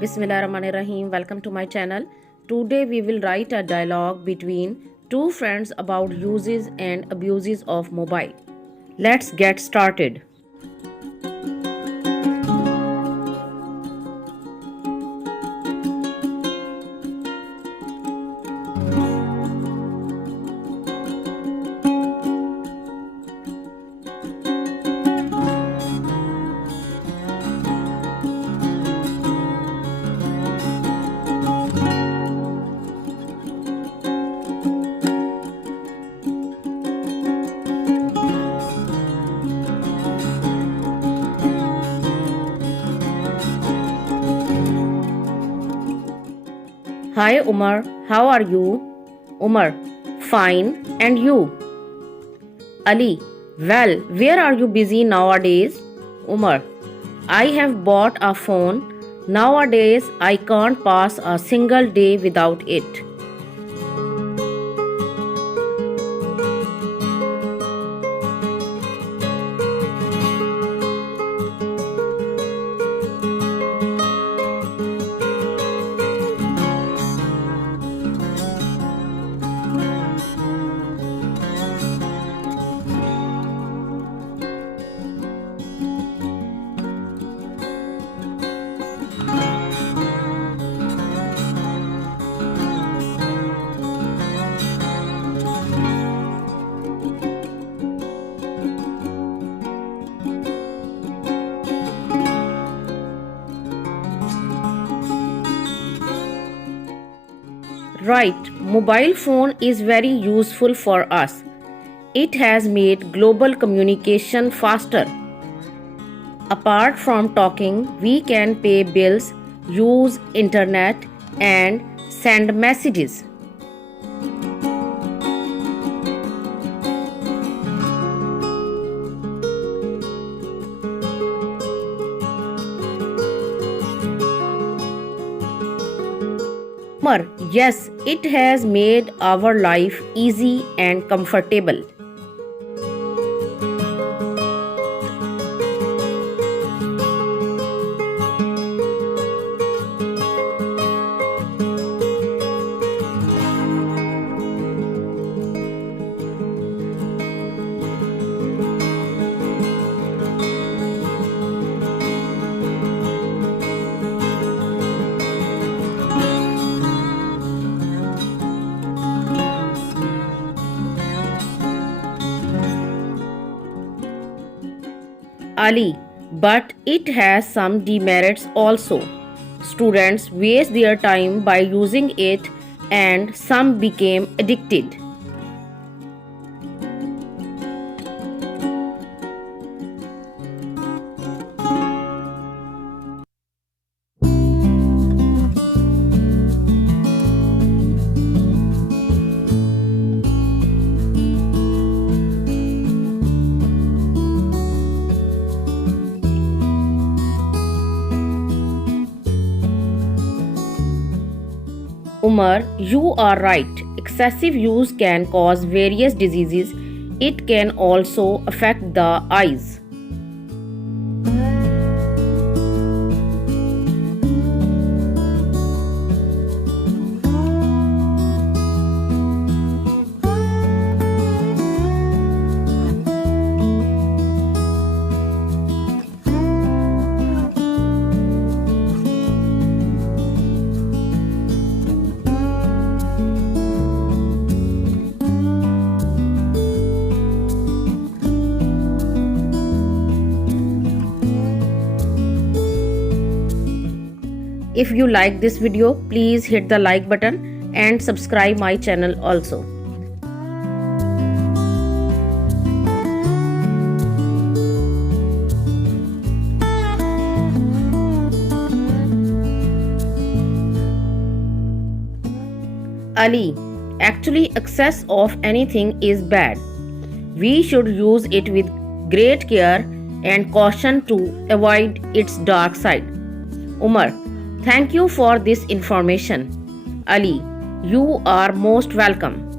Bismillahirrahmanirrahim. Welcome to my channel. Today we will write a dialogue between two friends about uses and abuses of mobile. Let's get started. Hi Umar, how are you? Umar, fine, and you? Ali, well, where are you busy nowadays? Umar, I have bought a phone. Nowadays, I can't pass a single day without it. Right, mobile phone is very useful for us. It has made global communication faster. Apart from talking, we can pay bills, use internet, and send messages. Yes, it has made our life easy and comfortable. Ali, but it has some demerits also. Students waste their time by using it and some became addicted. Umar, you are right. Excessive use can cause various diseases. It can also affect the eyes. If you like this video, please hit the like button and subscribe my channel also. Ali, actually excess of anything is bad. We should use it with great care and caution to avoid its dark side. Umar, thank you for this information. Ali, you are most welcome.